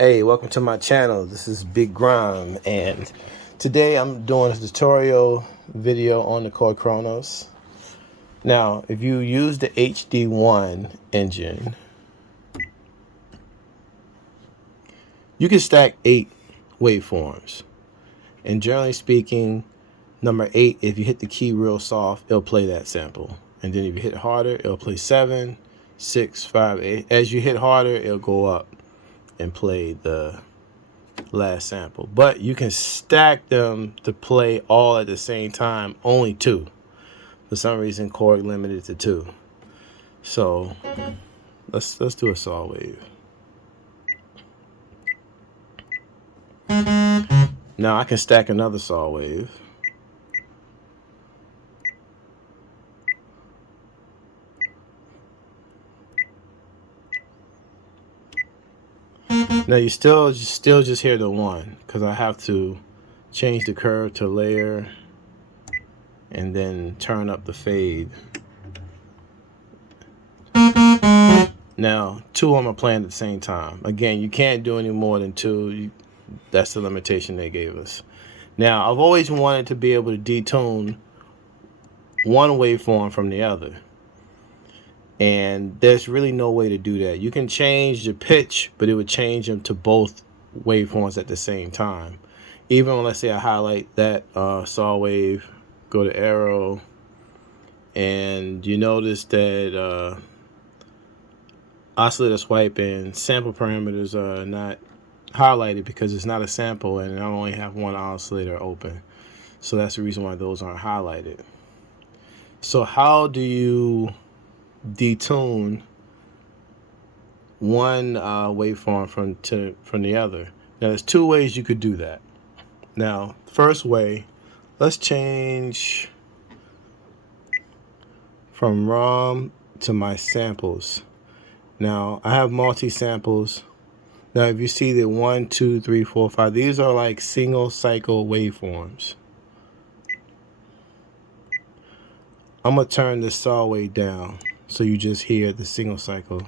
Hey, welcome to my channel. This is Big Grime, and today I'm doing a tutorial video on the Korg Kronos. Now, if you use the HD1 engine, you can stack 8 waveforms. And generally speaking, number 8, if you hit the key real soft, it'll play that sample. And then if you hit harder, it'll play 7, 6, 5, 8. As you hit harder, it'll go up and play the last sample. But you can stack them to play all at the same time, only 2. For some reason, Korg limited to 2. So let's do a saw wave. Now I can stack another saw wave. Now you still just hear the 1 because I have to change the curve to layer and then turn up the fade. Now 2 of them are playing at the same time. Again, you can't do any more than 2. That's the limitation they gave us. Now I've always wanted to be able to detune one waveform from the other. And there's really no way to do that. You can change the pitch, but it would change them to both waveforms at the same time. Even when, let's say, I highlight that saw wave, go to arrow, and you notice that oscillator swipe and sample parameters are not highlighted because it's not a sample and I only have one oscillator open. So that's the reason why those aren't highlighted. So how do you detune one waveform from the other? Now there's 2 ways you could do that. Now first way, let's change from ROM to my samples. Now I have multi samples. Now if you see the 1, 2, 3, 4, 5, these are like single cycle waveforms. I'm gonna turn the saw wave down so you just hear the single cycle.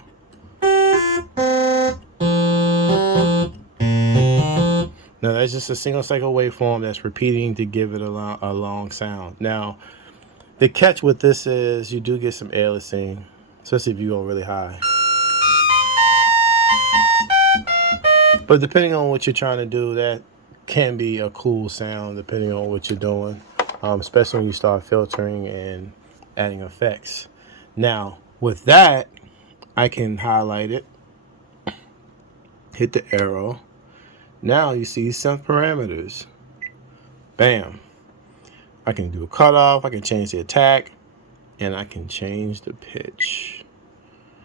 Now that's just a single cycle waveform that's repeating to give it a long sound. Now the catch with this is you do get some aliasing, especially if you go really high. But depending on what you're trying to do, that can be a cool sound depending on what you're doing, especially when you start filtering and adding effects. Now with that, I can highlight it, hit the arrow. Now you see some parameters. Bam. I can do a cutoff, I can change the attack, and I can change the pitch.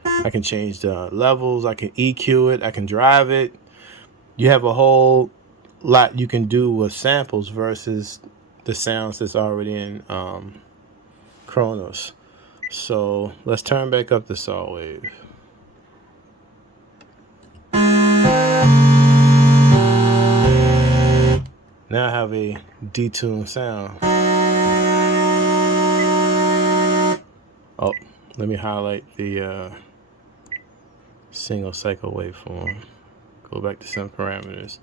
I can change the levels, I can EQ it, I can drive it. You have a whole lot you can do with samples versus the sounds that's already in Kronos. So let's turn back up the saw wave. Now I have a detune sound. Oh, let me highlight the single cycle waveform. Go back to some parameters.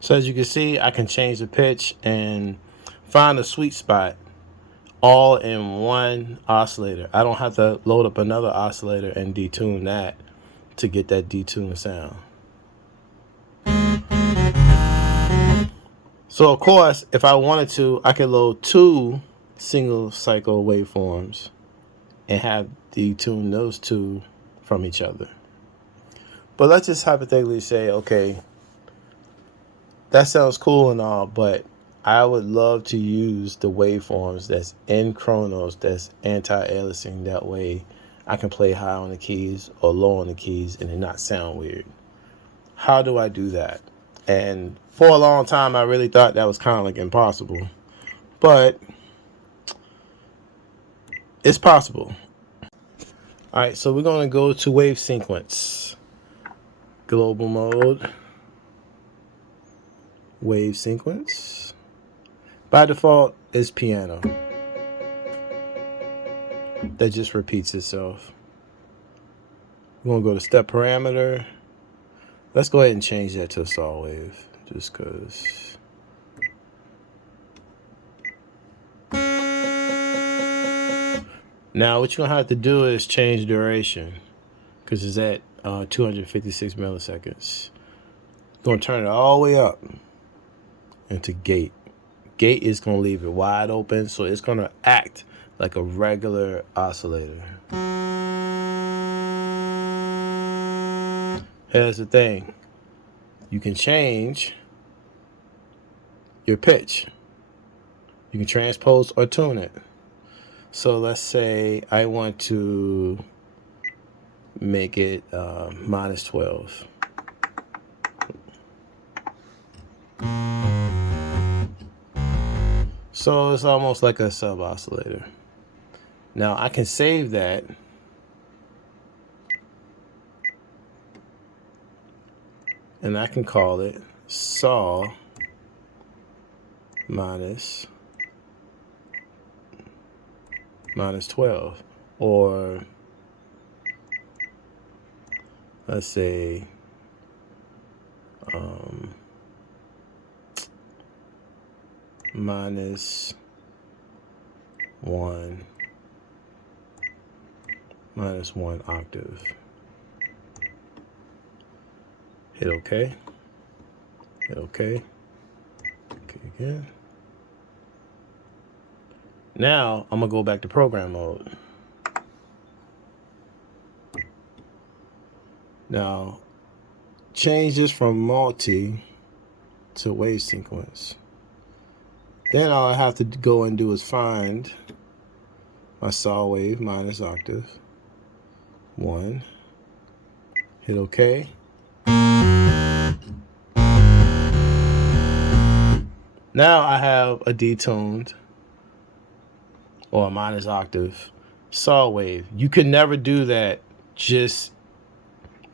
So as you can see, I can change the pitch and find a sweet spot all in one oscillator. I don't have to load up another oscillator and detune that to get that detune sound. So of course, if I wanted to, I could load 2 single cycle waveforms and have detune those 2 from each other. But let's just hypothetically say, okay, that sounds cool and all, but I would love to use the waveforms that's in Kronos that's anti-aliasing. That way I can play high on the keys or low on the keys and it not sound weird. How do I do that? And for a long time, I really thought that was kind of like impossible, but it's possible. All right, so we're going to go to wave sequence, global mode. wave sequence. By default, it's piano. That just repeats itself. We're going to go to step parameter. Let's go ahead and change that to a saw wave, just because. Now, what you're going to have to do is change duration, because it's at 256 milliseconds. Going to turn it all the way up into gate. Gate is going to leave it wide open, so it's going to act like a regular oscillator. Here's the thing. You can change your pitch. You can transpose or tune it. So let's say I want to make it minus 12. So it's almost like a sub oscillator. Now I can save that. And I can call it saw minus 12. Or let's say minus 1 octave. Hit OK. Hit OK. OK again. Now I'm going to go back to program mode. Now change this from multi to wave sequence. Then all I have to go and do is find my saw wave minus octave. 1. Hit OK. Now I have a detuned or a minus octave saw wave. You can never do that just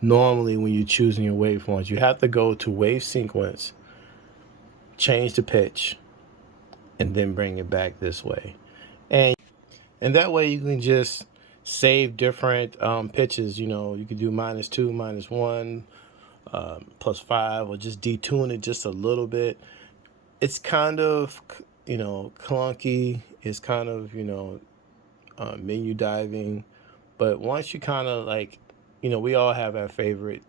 normally when you're choosing your waveforms. You have to go to wave sequence, change the pitch, and then bring it back this way. And that way you can just save different pitches. You know, you can do -2, -1, +5, or just detune it just a little bit. It's kind of, you know, clunky. It's kind of, you know, menu diving. But once you kind of like, you know, we all have our favorite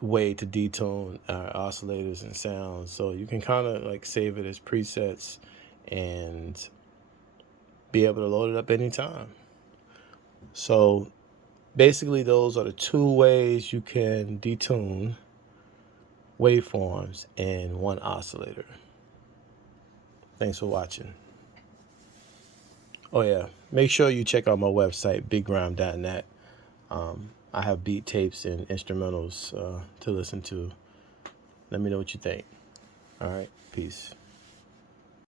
way to detune our oscillators and sounds. So you can kind of like save it as presets and be able to load it up anytime. So basically those are the two ways you can detune waveforms in one oscillator. Thanks for watching. Oh yeah, make sure you check out my website, biggrime.net. I have beat tapes and instrumentals to listen to. Let me know what you think. All right, peace.